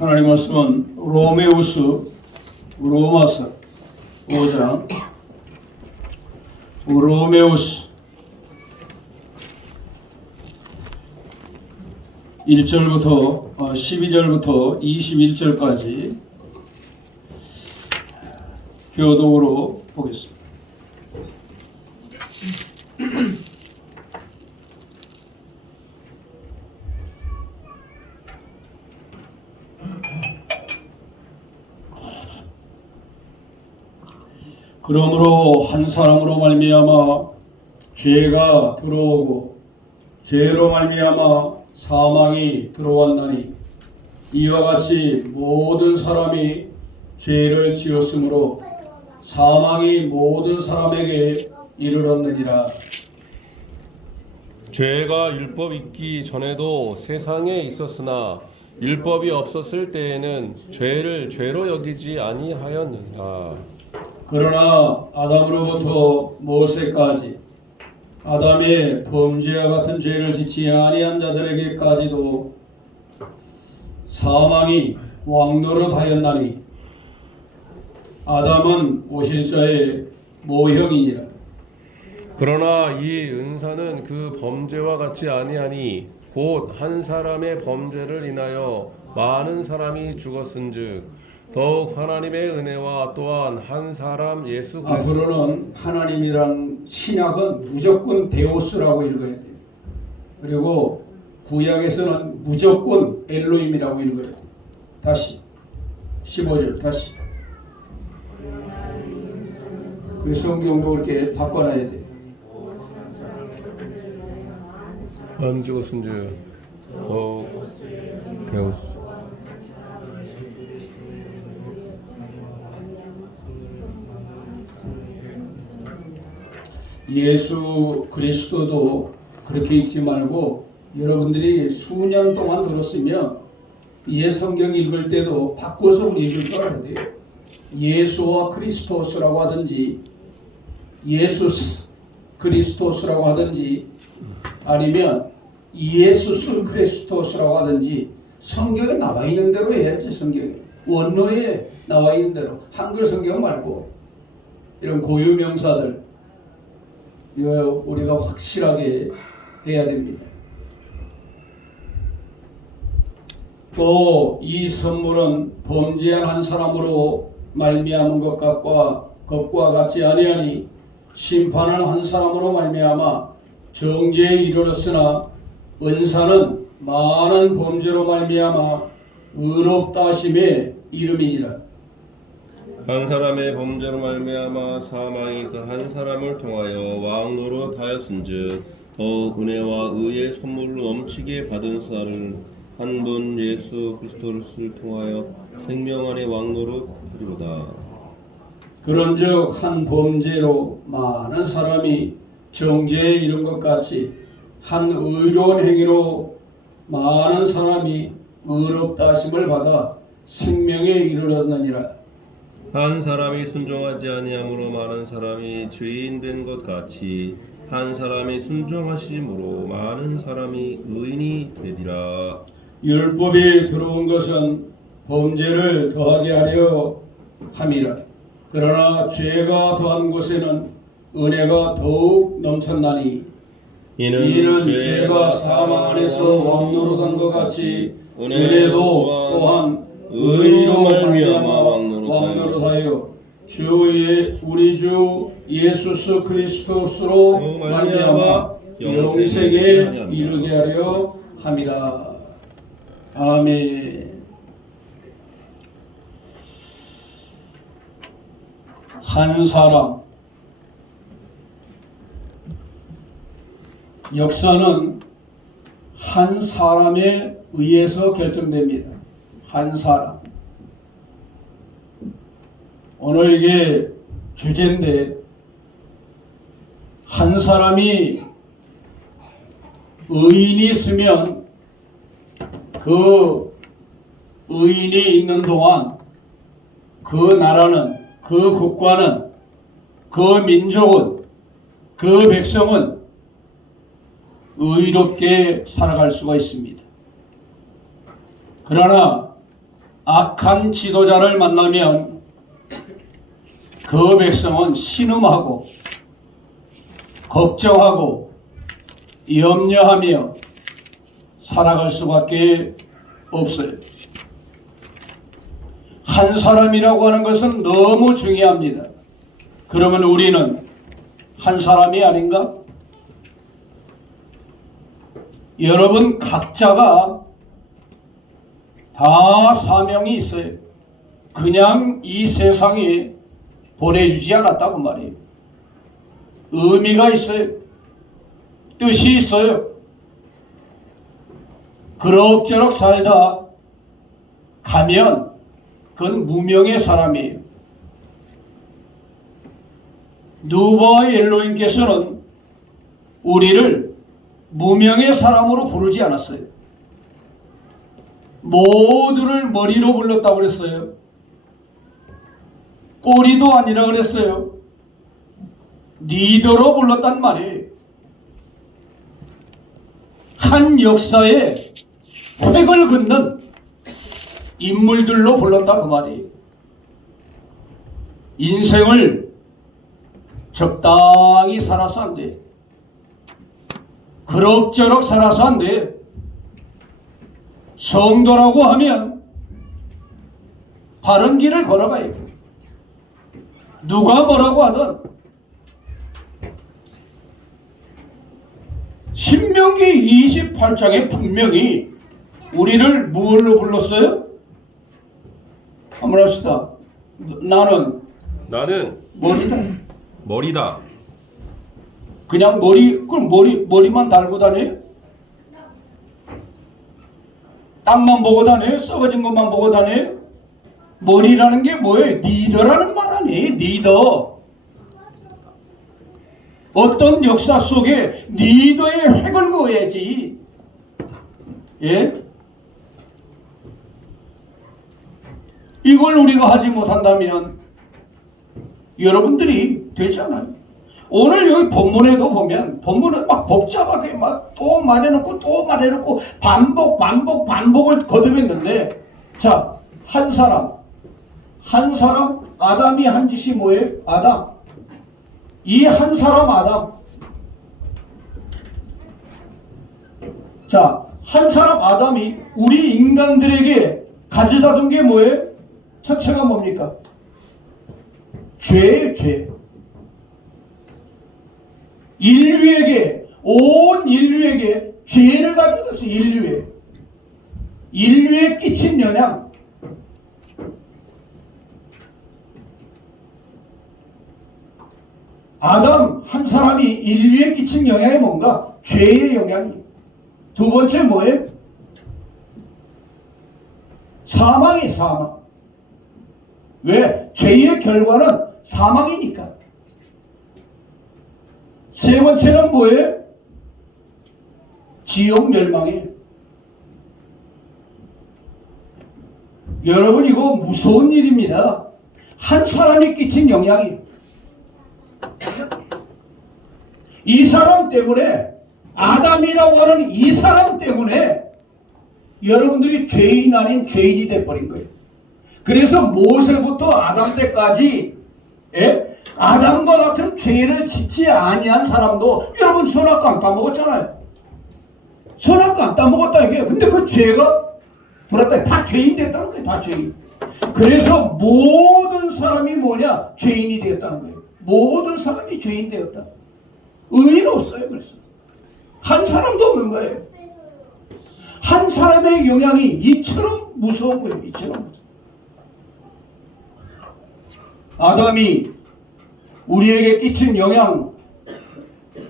하나님 말씀은 로마서 5장 로메우스 1절부터 12절부터 21절까지 교독으로 보겠습니다. 그러므로 한 사람으로 말미암아 죄가 들어오고 죄로 말미암아 사망이 들어왔나니 이와 같이 모든 사람이 죄를 지었으므로 사망이 모든 사람에게 이르렀느니라. 죄가 율법 있기 전에도 세상에 있었으나 율법이 없었을 때에는 죄를 죄로 여기지 아니하였느니라. 그러나 아담으로부터 모세까지 아담의 범죄와 같은 죄를 짓지 아니한 자들에게까지도 사망이 왕노릇하였나니 아담은 오실 자의 모형이니라. 그러나 이 은사는 그 범죄와 같지 아니하니 곧 한 사람의 범죄를 인하여 많은 사람이 죽었은즉 더욱 하나님의 은혜와 또한 한 사람 예수 그리스도. 앞으로는 하나님이란 신약은 무조건 데오스라고 읽어야 돼요. 그리고 구약에서는 무조건 엘로힘이라고 읽어야 돼요. 다시 15절 다시. 그 성경도 그렇게 바꿔놔야 돼요. 안 죽었은즉 더욱 데우스. 예수 그리스도도 그렇게 읽지 말고 여러분들이 수년 동안 들었으면 이제 성경 읽을 때도 바꿔서 읽을 줄 알아야 돼요. 예수와 크리스토스라고 하든지 예수스 그리스토스라고 하든지 아니면 예수스 크리스토스라고 하든지 성경에 나와 있는 대로 해야지. 성경에 원어에 나와 있는 대로 한글 성경 말고 이런 고유 명사들 이거 우리가 확실하게 해야 됩니다. 또 이 선물은 범죄한 한 사람으로 말미암은 것과 같지 아니하니 심판은 한 사람으로 말미암아 정죄에 이르렀으나 은사는 많은 범죄로 말미암아 의롭다 하심의 이름이니라. 한 사람의 범죄로 말미암아 사망이 그 한 사람을 통하여 왕노릇하였은즉 더욱 은혜와 의의 선물로 넘치게 받은 사를 한 분 예수 그리스도를 통하여 생명 안에 왕노릇하리로다. 그런즉 한 범죄로 많은 사람이 정죄에 이른 것 같이 한 의로운 행위로 많은 사람이 의롭다 하심을 받아 생명에 이르렀느니라. 한 사람이 순종하지 아니함으로 많은 사람이 죄인 된 것 같이 한 사람이 순종하심으로 많은 사람이 의인이 되리라. 율법이 들어온 것은 범죄를 더하게 하려 함이라. 그러나 죄가 더한 곳에는 은혜가 더욱 넘쳤나니 이는 죄가 사망 안에서 왕노릇한 것 같이 은혜도 또한 의로 말미암아 왕노릇하여 우리 주 예수 그리스도로 말미암아 영생에 이르게 하려 함이라. 아멘. 한 사람. 역사는 한 사람에 의해서 결정됩니다. 한 사람. 오늘 이게 주제인데 한 사람이 의인이 있으면 그 의인이 있는 동안 그 나라는 그 국가는 그 민족은 그 백성은 의롭게 살아갈 수가 있습니다. 그러나 악한 지도자를 만나면 그 백성은 신음하고 걱정하고 염려하며 살아갈 수밖에 없어요. 한 사람이라고 하는 것은 너무 중요합니다. 그러면 우리는 한 사람이 아닌가? 여러분 각자가 다 사명이 있어요. 그냥 이 세상에 보내주지 않았다고 말이에요. 의미가 있어요. 뜻이 있어요. 그럭저럭 살다 가면 그건 무명의 사람이에요. 누바와 엘로힘께서는 우리를 무명의 사람으로 부르지 않았어요. 모두를 머리로 불렀다고 그랬어요. 꼬리도 아니라 그랬어요. 리더로 불렀단 말이에요. 한 역사에 획을 긋는 인물들로 불렀다 그 말이에요. 인생을 적당히 살아서 안 돼. 그럭저럭 살아서 안 돼. 성도라고 하면 바른 길을 걸어가야 돼. 누가 뭐라고 하든 신명기 28장에 분명히 우리를 무엇로 불렀어요? 한번 합시다. 나는 머리다. 머리다. 그냥 그럼 머리만 달고 다녀요? 땅만 보고 다녀요? 썩어진 것만 보고 다녀요? 머리라는 게 뭐예요? 리더라는 말 아니에요? 리더. 어떤 역사 속에 리더의 획을 그어야지. 예? 이걸 우리가 하지 못한다면 여러분들이 되지 않아요. 오늘 여기 본문에도 보면 본문은 막 복잡하게 막 또 말해놓고 또 말해놓고 반복을 거듭했는데, 자, 한 사람 아담이 한 짓이 뭐예요? 아담. 이 한 사람 아담. 자, 한 사람 아담이 우리 인간들에게 가져다 둔 게 뭐예요? 첫째가 뭡니까? 죄예요, 죄. 온 인류에게 죄를 가져다서 인류에 끼친 영향. 아담 한 사람이 인류에 끼친 영향이 뭔가? 죄의 영향이. 두 번째 뭐예요? 사망이에요, 사망. 왜? 죄의 결과는 사망이니까. 세 번째는 뭐예요? 지옥 멸망이에요. 여러분, 이거 무서운 일입니다. 한 사람이 끼친 영향이. 이 사람 때문에, 아담이라고 하는 이 사람 때문에 여러분들이 죄인 아닌 죄인이 돼버린 거예요. 그래서 모세부터 아담 때까지, 아담과 같은 죄를 짓지 아니한 사람도, 여러분 선악과 안 따먹었잖아요. 선악과 안 따먹었다 이게. 근데 그 죄가 들었다. 다 죄인 됐다는 거예요. 다 죄인. 그래서 모든 사람이 뭐냐? 죄인이 되었다는 거예요. 모든 사람이 죄인 되었다. 의인 없어요. 그래서 한 사람도 없는 거예요. 한 사람의 영향이 이처럼 무서운 거예요. 이처럼. 아담이 우리에게 끼친 영향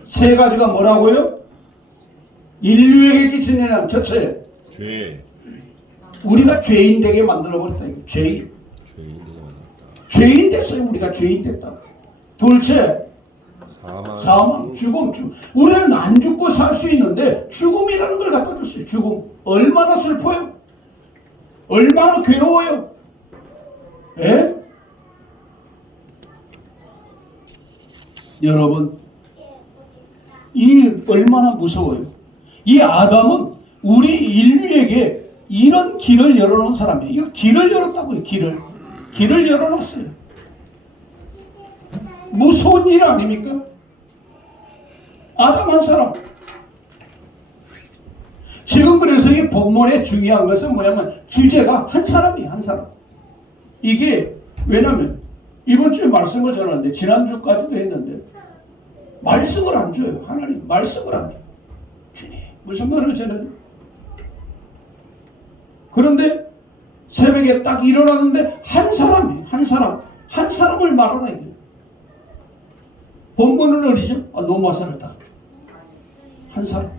세 가지가 뭐라고요? 인류에게 끼친 영향. 첫째, 죄. 우리가 죄인 되게 만들어버렸다. 죄인. 죄인 됐어요. 우리가 죄인 됐다. 둘째, 사망, 죽음. 우리는 안 죽고 살 수 있는데 죽음이라는 걸 갖다 줬어요. 죽음. 얼마나 슬퍼요? 얼마나 괴로워요? 예? 여러분, 이 얼마나 무서워요. 이 아담은 우리 인류에게 이런 길을 열어놓은 사람이에요. 이거 길을 열었다고요. 길을 열어놨어요. 무서운 일 아닙니까? 아담 한 사람. 지금 그래서 이 본문의 중요한 것은 뭐냐면 주제가 한 사람이에요. 한 사람. 이게 왜냐면 이번 주에 말씀을 전하는데 지난주까지도 했는데 말씀을 안 줘요. 하나님 말씀을 안 줘요. 주님 무슨 말을 전해요? 그런데 새벽에 딱 일어났는데 한 사람을 말하라 이거예요. 본문은 어디죠? 노마사를 다. 한 사람.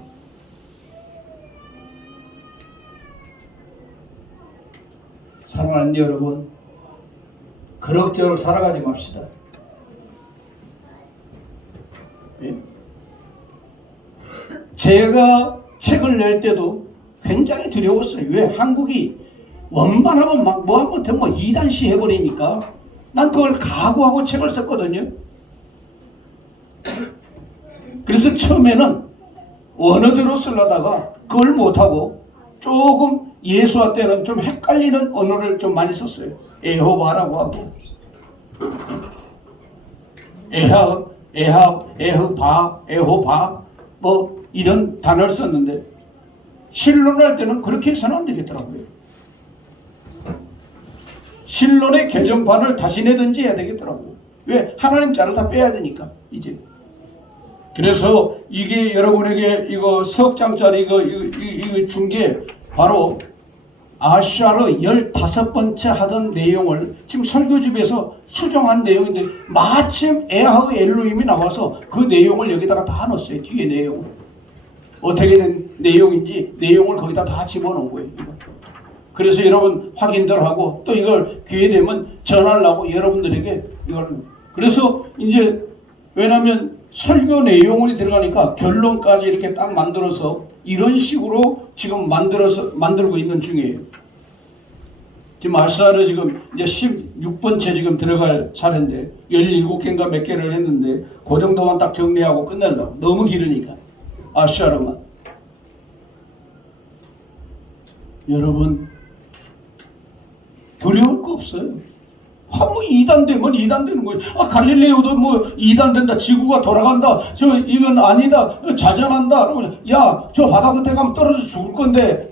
사랑하는 여러분, 그럭저럭 살아가지 맙시다. 예? 제가 책을 낼 때도 굉장히 두려웠어요. 왜? 한국이 원만하면 막 뭐 한번 뭐 이단시 해버리니까 난 그걸 각오하고 책을 썼거든요. 그래서 처음에는 원어대로 쓰려다가 그걸 못하고 조금 예수와 때는 좀 헷갈리는 언어를 좀 많이 썼어요. 에호바라고 하고 에호바 뭐 이런 단어를 썼는데 신론할 때는 그렇게 해서는 안 되겠더라고요. 신론의 개정판을 다시 내든지 해야 되겠더라고요. 왜? 하나님 자를 다 빼야 되니까 이제. 그래서 이게 여러분에게 이거 석장짜리 이거 준 게 바로 아시아로 15번째 하던 내용을 지금 설교집에서 수정한 내용인데 마침 에하의 엘로힘이 나와서 그 내용을 여기다가 다 넣었어요. 뒤에 내용을. 어떻게 된 내용인지 내용을 거기다 다 집어넣은 거예요. 이거. 그래서 여러분 확인들 하고 또 이걸 기회 되면 전하려고 여러분들에게 이걸. 그래서 이제 왜냐하면 설교 내용이 들어가니까 결론까지 이렇게 딱 만들어서 이런 식으로 지금 만들고 있는 중이에요. 지금 아시아로 지금 이제 16번째 지금 들어갈 차례인데 17개인가 몇 개를 했는데 그 정도만 딱 정리하고 끝내려고. 너무 길으니까 아시아로만. 여러분 두려울 거 없어요. 뭐 이단되면 이단되는 거예요. 갈릴레오도 뭐 이단된다. 지구가 돌아간다. 이건 아니다. 자전한다. 야, 저 바다 끝에 가면 떨어져 죽을 건데,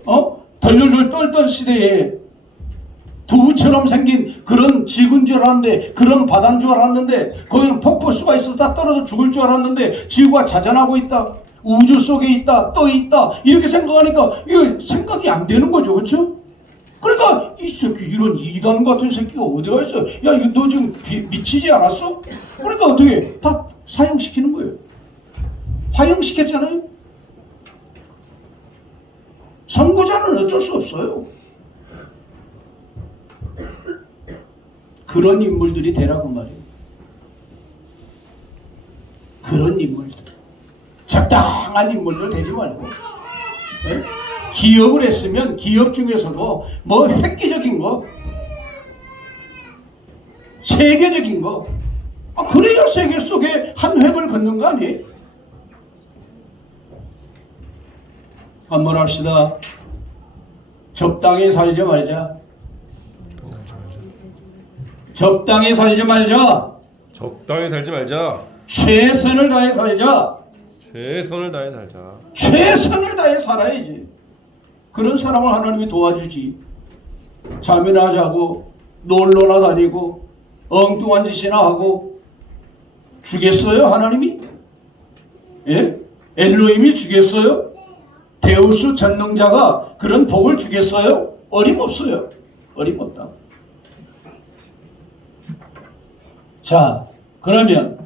덜덜덜 떨던 시대에 두부처럼 생긴 그런 지구인 줄 알았는데, 그런 바다인 줄 알았는데, 거기는 폭포수가 있어서 다 떨어져 죽을 줄 알았는데, 지구가 자전하고 있다. 우주 속에 있다. 떠 있다. 이렇게 생각하니까 이거 생각이 안 되는 거죠. 그렇죠? 그러니까 이 새끼 이런 이단 같은 새끼가 어디가 있어? 야, 이거 너 지금 미치지 않았어? 그러니까 어떻게 다 사형시키는 거예요. 화형시켰잖아요. 선고자는 어쩔 수 없어요. 그런 인물들이 되라고 말이에요. 그런 인물들. 적당한 인물들 되지 말고. 네? 기업을 했으면 기업 중에서도 뭐 획기적인 거, 세계적인 거, 그래야 세계 속에 한 획을 긋는 거 아니에요? 한번 합시다. 적당히 살지 말자. 적당히 살지 말자. 적당히 살지 말자. 최선을 다해 살자. 최선을 다해 살자. 최선을 다해 살아야지. 그런 사람을 하나님이 도와주지. 잠이나 자고 놀러나 다니고 엉뚱한 짓이나 하고 주겠어요? 하나님이? 예? 엘로힘이 주겠어요? 데우스 전능자가 그런 복을 주겠어요? 어림없어요. 어림없다. 자, 그러면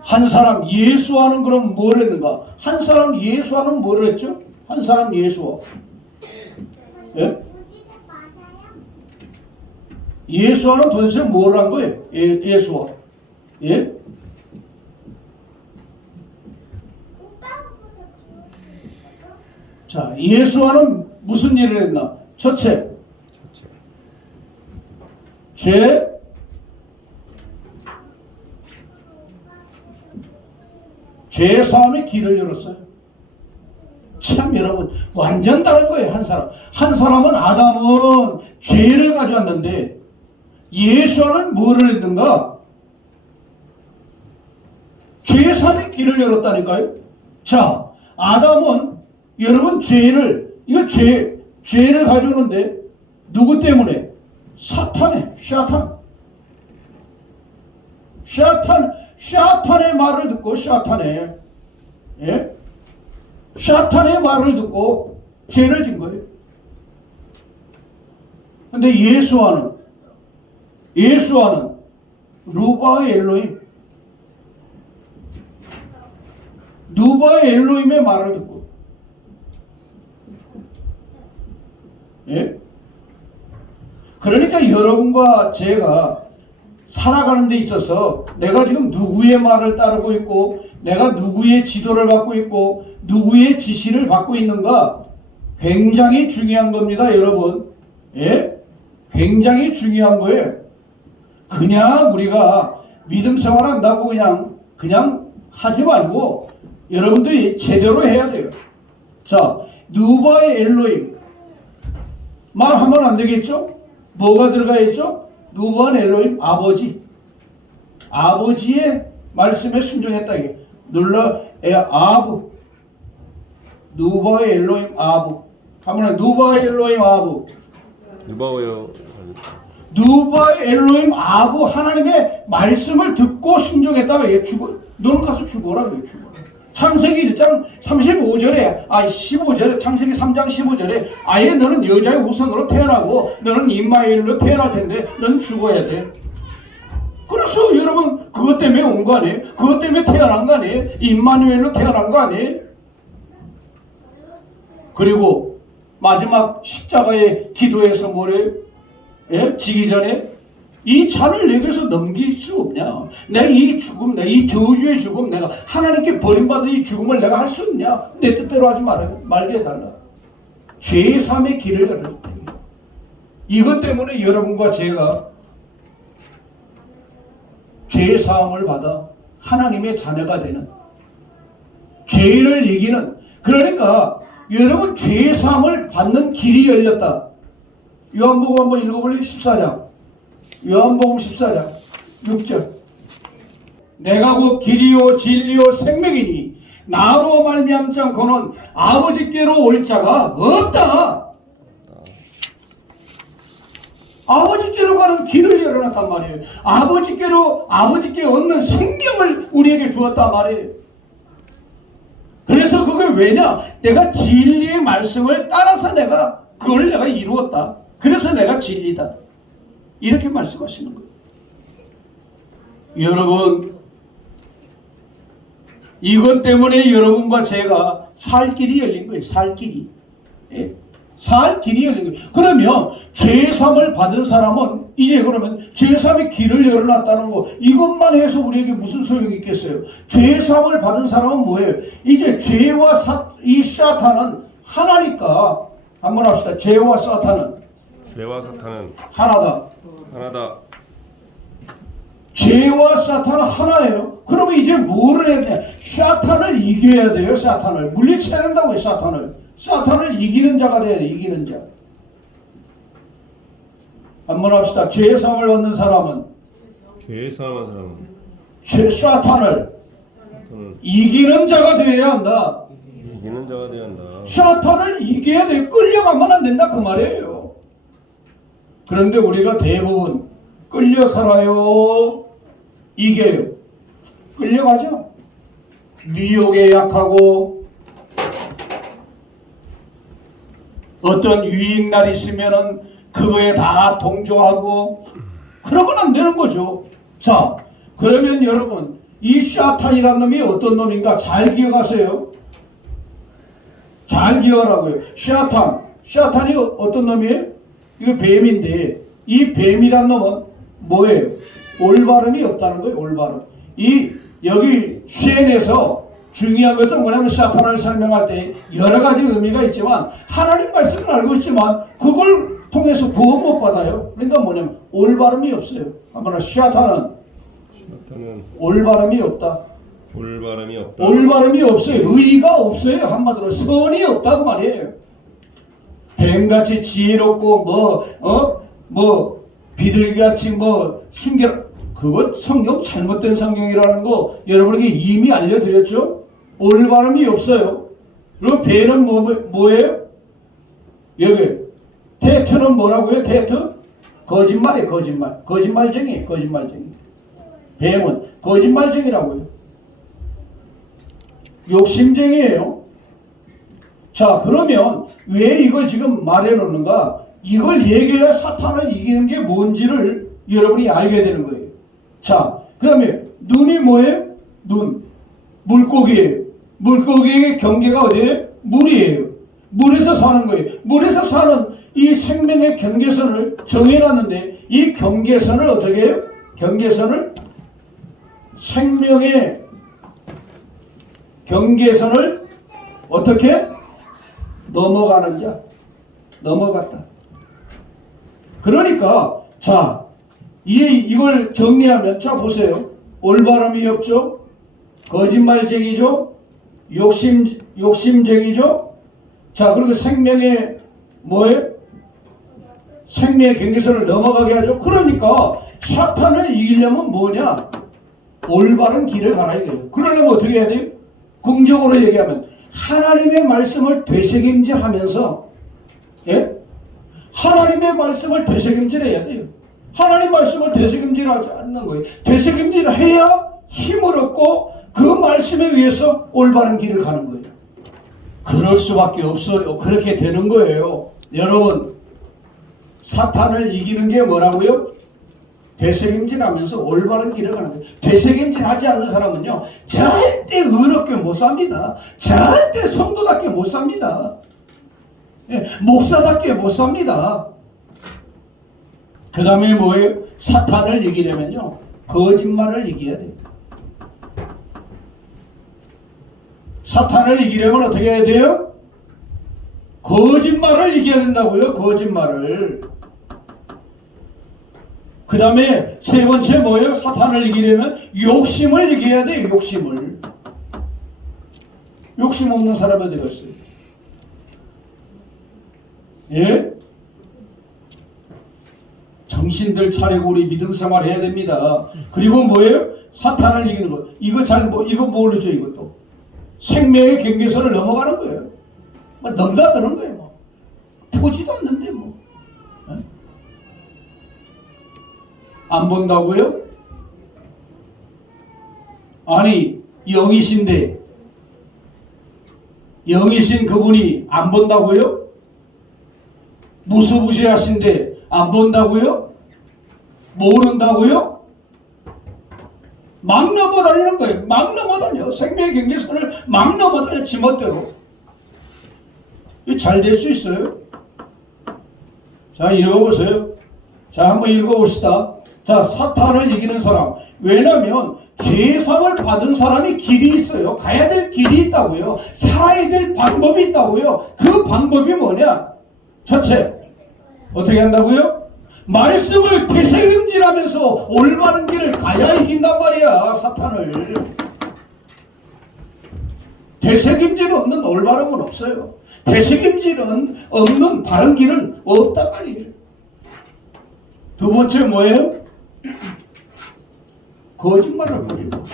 한 사람 예수와는 그럼 뭘 했는가? 한 사람 예수와는 뭘 했죠? 한 사람 예수와. 예? 예수와는 도대체 뭘 한 거예요? 예수와. 예? 자, 예수와는 무슨 일을 했나? 첫째, 죄 사함의 길을 열었어요. 참 여러분 완전 다른 거예요. 한 사람. 한 사람은 아담은 죄를 가져왔는데 예수와는 뭐를 했는가? 죄사의 길을 열었다니까요. 자, 아담은 여러분 죄를 가져오는데 누구 때문에? 샤탄의 말을 듣고 샤탄의 말을 듣고 죄를 진 거예요. 근데 예수와는 누바의 엘로힘의 말을 듣고 그러니까 여러분과 제가 살아가는 데 있어서 내가 지금 누구의 말을 따르고 있고 내가 누구의 지도를 받고 있고 누구의 지시를 받고 있는가 굉장히 중요한 겁니다, 여러분. 굉장히 중요한 거예요. 그냥 우리가 믿음 생활한다고 그냥 하지 말고 여러분들이 제대로 해야 돼요. 자, 누바의 엘로힘 말하면 안 되겠죠? 뭐가 들어가 있죠? 누바의 엘로힘 아버지의 말씀에 순종했다 이게. 누바의 엘로힘 아부. 한번 누바의 엘로힘 아부. 누바의 엘로힘 아부 하나님의 말씀을 듣고 순종했다가 얘 죽어. 너는 가서 죽어라 그래 죽어. 창세기 1장 35절에 15절에 창세기 3장 15절에 아예 너는 여자의 후손으로 태어나고 너는 임마엘로 태어날 텐데 너는 죽어야 돼. 그래서 여러분 그것 때문에 온 거 아니에요? 그것 때문에 태어난 거 아니에요? 임마누엘로 태어난 거 아니에요? 그리고 마지막 십자가의 기도에서 뭐래요? 지기 전에 이 잔을 내게서 넘길 수 없냐? 내가 이 죽음, 이 저주의 죽음, 내가 하나님께 버림받은 이 죽음을 내가 할 수 없냐? 내 뜻대로 하지 말게 해달라. 죄의 삶의 길을 열어줬다. 이것 때문에 여러분과 제가 죄의 사함을 받아 하나님의 자녀가 되는 죄를 이기는 그러니까 여러분 죄의 사함을 받는 길이 열렸다. 요한복음 한번 읽어볼래요? 14장 요한복음 14장 6절 내가 곧 길이요 진리요 생명이니 나로 말미암지 않고는 아버지께로 올 자가 없다. 아버지께로 가는 길을 열어놨단 말이에요. 아버지께 얻는 생명을 우리에게 주었단 말이에요. 그래서 그게 왜냐? 내가 진리의 말씀을 따라서 그걸 내가 이루었다. 그래서 내가 진리다. 이렇게 말씀하시는 거예요. 여러분, 이것 때문에 여러분과 제가 살 길이 열린 거예요. 살 길이. 살 길이 열린 거예요. 그러면 죄사함을 받은 사람은 이제 그러면 죄사함의 길을 열어놨다는 거 이것만 해서 우리에게 무슨 소용이 있겠어요? 죄사함을 받은 사람은 뭐예요? 이제 죄와 이 사탄은 하나니까 한번 합시다. 죄와 사탄은 하나다. 죄와 사탄은 하나예요. 그러면 이제 뭐를 해야 되냐? 사탄을 이겨야 돼요. 사탄을 물리쳐야 된다고요. 사탄을 이기는 자가 돼야 돼. 이기는 자. 한번 합시다. 죄의 사함을 받는 사람은 사탄을 이기는 자가 되어야 한다. 사탄을 이겨야 돼. 끌려가면 안 된다 그 말이에요. 그런데 우리가 대부분 끌려 살아요. 이겨요. 끌려가죠. 미혹에 약하고 어떤 유익날이 있으면은 그거에 다 동조하고 그러면 안 되는 거죠. 자, 그러면 여러분 이 사탄이라는 놈이 어떤 놈인가 잘 기억하세요. 잘 기억하라고요. 사탄이 어떤 놈이에요? 이거 뱀인데 이 뱀이란 놈은 뭐예요? 올바름이 없다는 거예요. 올바름. 여기 시엔에서 중요한 것은 뭐냐면 사탄을 설명할 때 여러 가지 의미가 있지만 하나님 말씀을 알고 있지만 그걸 통해서 구원 못 받아요. 그러니까 뭐냐면 올바름이 없어요. 한번 사탄은 올바름이 없다. 올바름이 없다. 올바름이 없어요. 의의가 없어요. 한마디로 선이 없다고 말이에요. 뱀같이 지혜롭고 뭐 비둘기같이 뭐 순결, 그거 성경 잘못된 성경이라는 거 여러분에게 이미 알려드렸죠. 올바름이 없어요. 그리고 뱀은 뭐예요? 여기 태트는 뭐라고요? 태트? 거짓말이에요. 거짓말쟁이. 뱀은 거짓말쟁이라고요. 욕심쟁이에요. 자, 그러면 왜 이걸 지금 말해놓는가? 이걸 얘기해야 사탄을 이기는 게 뭔지를 여러분이 알게 되는 거예요. 자, 그 다음에 눈이 뭐예요? 눈. 물고기예요. 물고기의 경계가 어디예요? 물이에요. 물에서 사는 거예요. 물에서 사는 이 생명의 경계선을 정해놨는데 이 경계선을 어떻게 해요? 경계선을 생명의 경계선을 어떻게 넘어가는 자, 넘어갔다. 그러니까 자, 이걸 정리하면 자 보세요. 올바름이 없죠. 거짓말쟁이죠. 욕심쟁이죠. 자, 그리고 생명의 뭐예요? 생명의 경계선을 넘어가게 하죠. 그러니까 사탄을 이기려면 뭐냐? 올바른 길을 가야 돼요. 그러려면 어떻게 해야 돼요? 긍정으로 얘기하면 하나님의 말씀을 되새김질하면서, 예? 하나님의 말씀을 되새김질해야 돼요. 하나님 말씀을 되새김질하지 않는 거예요. 되새김질해야 힘을 얻고 그 말씀에 의해서 올바른 길을 가는 거예요. 그럴 수밖에 없어요. 그렇게 되는 거예요. 여러분, 사탄을 이기는 게 뭐라고요? 되새김질하면서 올바른 길을 가는 거예요. 되새김질하지 않는 사람은요, 절대 의롭게 못 삽니다. 절대 성도답게 못 삽니다. 예, 목사답게 못 삽니다. 그 다음에 뭐예요? 사탄을 이기려면요, 거짓말을 이겨야 돼요. 사탄을 이기려면 어떻게 해야 돼요? 거짓말을 이겨야 된다고요. 거짓말을. 그 다음에 세 번째 뭐예요? 사탄을 이기려면 욕심을 이겨야 돼요. 욕심을. 욕심 없는 사람이 어디 갔어요? 예? 정신들 차리고 우리 믿음 생활 해야 됩니다. 그리고 뭐예요? 사탄을 이기는 것. 이거 이거 모르죠, 이것도. 생명의 경계선을 넘어가는 거예요. 뭐 넘나드는 거예요. 뭐. 보지도 않는데 뭐. 에? 안 본다고요? 아니, 영이신데 영이신 그분이 안 본다고요? 무소부지하신데 안 본다고요? 모른다고요? 막 넘어다니는 거예요. 막 넘어다녀. 생명의 경계선을 막 넘어다녀. 지멋대로. 잘 될 수 있어요? 자, 읽어보세요. 자, 한번 읽어봅시다. 자, 사탄을 이기는 사람. 왜냐하면 죄상을 받은 사람이 길이 있어요. 가야 될 길이 있다고요. 살아야 될 방법이 있다고요. 그 방법이 뭐냐? 첫째, 어떻게 한다고요? 말씀을 되새김질하면서 올바른 길을 가야 이긴단 말이야. 사탄을. 되새김질 없는 올바름은 없어요. 되새김질은 없는 바른 길은 없단 말이에요. 두 번째 뭐예요? 거짓말을 버리고.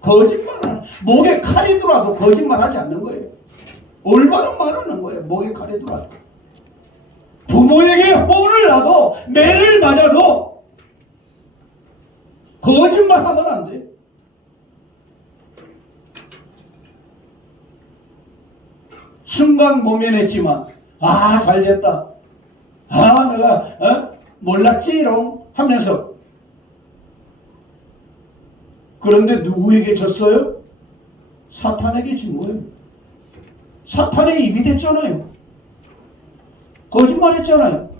거짓말은 목에 칼이 들어와도 거짓말하지 않는 거예요. 올바른 말하는 거예요. 목에 칼이 들어와도. 부모에게 혼을 놔도 매를 맞아도 거짓말하면 안 돼. 순간 모면했지만 잘됐다. 내가 몰랐지롱 하면서. 그런데 누구에게 졌어요? 사탄에게 진 거예요. 사탄의 입이 됐잖아요. 거짓말했잖아요.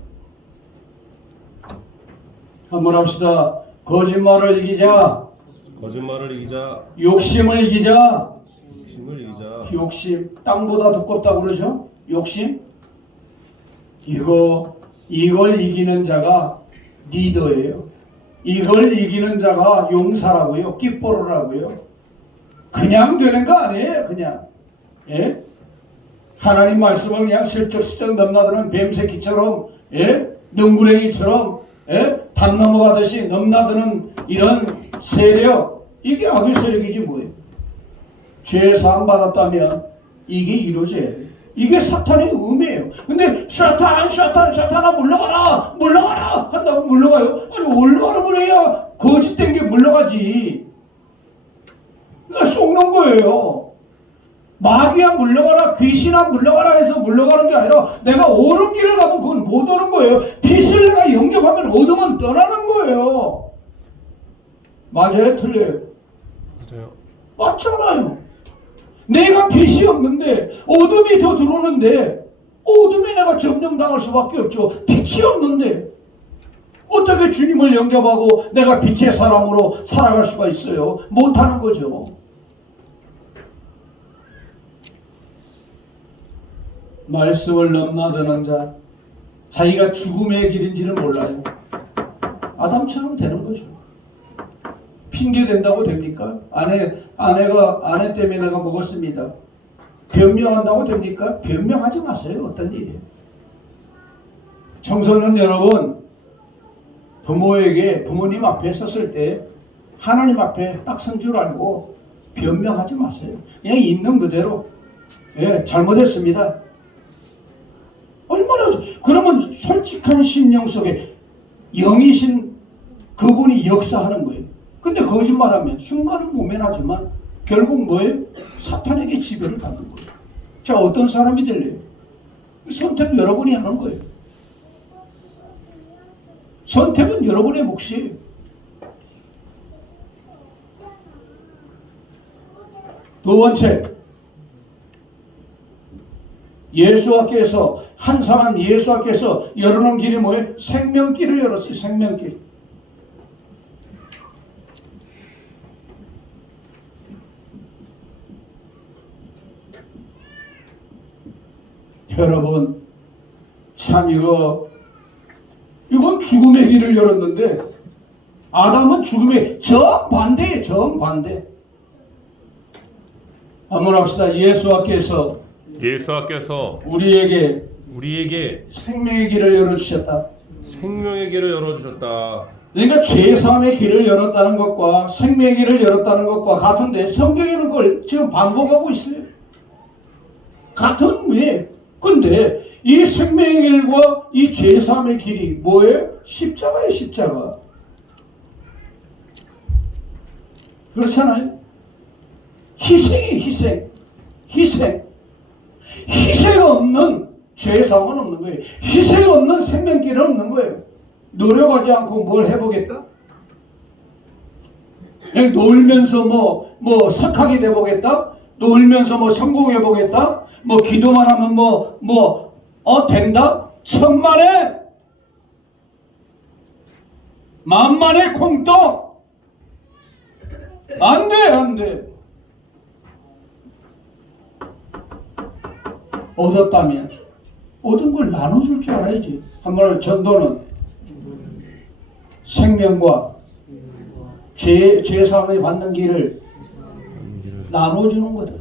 한번 합시다. 거짓말을 이기자. 거짓말을 이기자. 욕심을 이기자. 욕심을 이기자. 욕심. 땅보다 두껍다고 그러죠? 욕심. 이걸 이기는 자가 리더예요. 이걸 이기는 자가 용사라고요. 깃보로라고요. 그냥 되는 거 아니에요. 그냥. 예? 하나님 말씀을 그냥 슬쩍슬쩍 넘나드는 뱀새끼처럼, 예? 능구렁이처럼, 예? 담 넘어가듯이 넘나드는 이런 세력, 이게 악의 세력이지 뭐예요. 죄 사함 받았다면 이게 이루어져야 돼요. 이게 사탄의 의미예요. 근데 사탄아 물러가라 한다고 물러가요? 아니 올바름을 해야 거짓된 게 물러가지. 그러니까 속는 거예요. 마귀야 물러가라, 귀신아 물러가라 해서 물러가는 게 아니라 내가 옳은 길을 가면 그건 못 오는 거예요. 빛을 내가 영접하면 어둠은 떠나는 거예요. 맞아요? 틀려요? 맞아요. 맞잖아요. 내가 빛이 없는데 어둠이 더 들어오는데 어둠에 내가 점령당할 수밖에 없죠. 빛이 없는데 어떻게 주님을 영접하고 내가 빛의 사람으로 살아갈 수가 있어요? 못하는 거죠. 말씀을 넘나드는 자, 자기가 죽음의 길인지를 몰라요. 아담처럼 되는 거죠. 핑계 된다고 됩니까? 아내 때문에 내가 먹었습니다. 변명한다고 됩니까? 변명하지 마세요. 어떤 일이에요. 청소년 여러분, 부모님 앞에 섰을 때 하나님 앞에 딱 선 줄 알고 변명하지 마세요. 그냥 있는 그대로, 예, 잘못했습니다. 얼마나, 그러면 솔직한 심령 속에 영이신 그분이 역사하는 거예요. 근데 거짓말하면 순간은 모면하지만 결국 뭐예요? 사탄에게 지배를 받는 거예요. 자, 어떤 사람이 될래요? 선택 여러분이 하는 거예요. 선택은 여러분의 몫이에요. 두 번째, 한 사람 예수께서 열어놓은 길이 뭐예요? 생명길을 열었어요. 생명길. 여러분, 참 이건 죽음의 길을 열었는데 아담은 죽음의 정반대예요. 정반대. 한번 합시다. 예수께서 우리에게 생명의 길을 열어주셨다. 생명의 길을 열어주셨다. 그러니까 죄사함의 길을 열었다는 것과 생명의 길을 열었다는 것과 같은데 성경에는 그걸 지금 반복하고 있어요. 같은 의미예요. 근데 이 생명의 길과 이 죄사함의 길이 뭐예요? 십자가예요. 십자가. 그렇잖아요. 희생이 희생 없는 죄사함은 없는 거예요. 희생 없는 생명길은 없는 거예요. 노력하지 않고 뭘 해보겠다? 그냥 놀면서 뭐 석학이 돼보겠다? 놀면서 뭐 성공해보겠다? 뭐 기도만 하면 된다? 천만에 만만의 콩떡 안 돼. 얻었다면 얻은 걸 나눠줄 줄 알아야지. 한번 전도는 생명과 죄사함을 받는 길을 나눠주는 거다.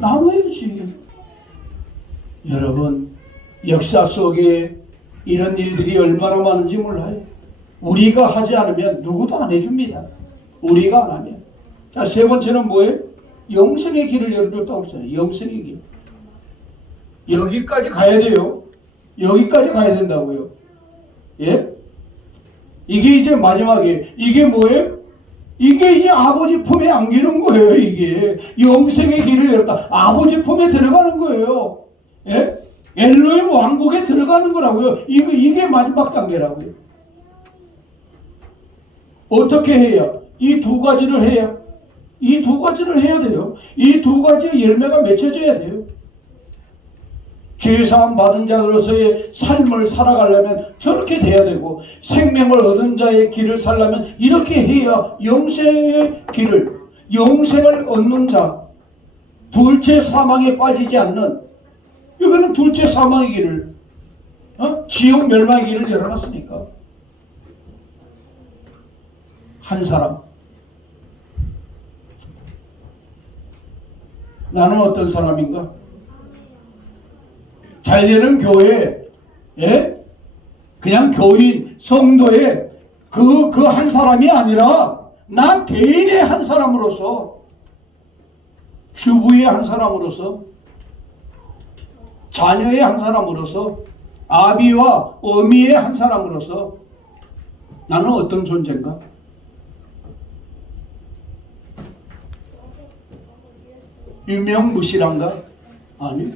나눠야지. 여러분, 역사 속에 이런 일들이 얼마나 많은지 몰라요. 우리가 하지 않으면 누구도 안 해줍니다. 우리가 안 하면. 자, 세 번째는 뭐예요? 영생의 길을 열어줬다고 했잖아요. 영생의 길. 여기까지 가야 돼요. 여기까지 가야 된다고요. 예? 이게 이제 마지막이에요. 이게 뭐예요? 이게 이제 아버지 품에 안기는 거예요. 이게 영생의 길을 열었다. 아버지 품에 들어가는 거예요. 예? 엘로힘 왕국에 들어가는 거라고요. 이게 마지막 단계라고요. 어떻게 해야? 이 두 가지를 해야 돼요. 이 두 가지의 열매가 맺혀져야 돼요. 죄사함 받은 자로서의 삶을 살아가려면 저렇게 돼야 되고, 생명을 얻은 자의 길을 살려면 이렇게 해야 영생의 길을, 영생을 얻는 자, 둘째 사망에 빠지지 않는, 이거는 둘째 사망의 길을, 지옥 멸망의 길을 열어놨으니까. 한 사람. 나는 어떤 사람인가? 잘되는 교회, 예? 그냥 교인, 성도의 그 한 사람이 아니라 나 개인의 한 사람으로서, 주부의 한 사람으로서, 자녀의 한 사람으로서, 아비와 어미의 한 사람으로서 나는 어떤 존재인가? 유명무실한가? 아니.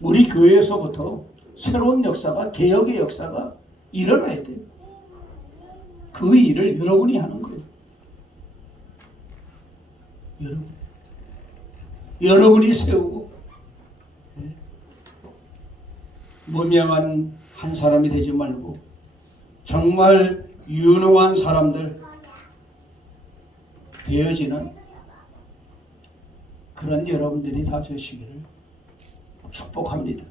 우리 교회에서부터 새로운 역사가, 개혁의 역사가 일어나야 돼요. 그 일을 여러분이 하는 거예요. 여러분이 세우고 무명한 한 사람이 되지 말고 정말 유능한 사람들 되어지는 그런 여러분들이 다 되시기를 축복합니다.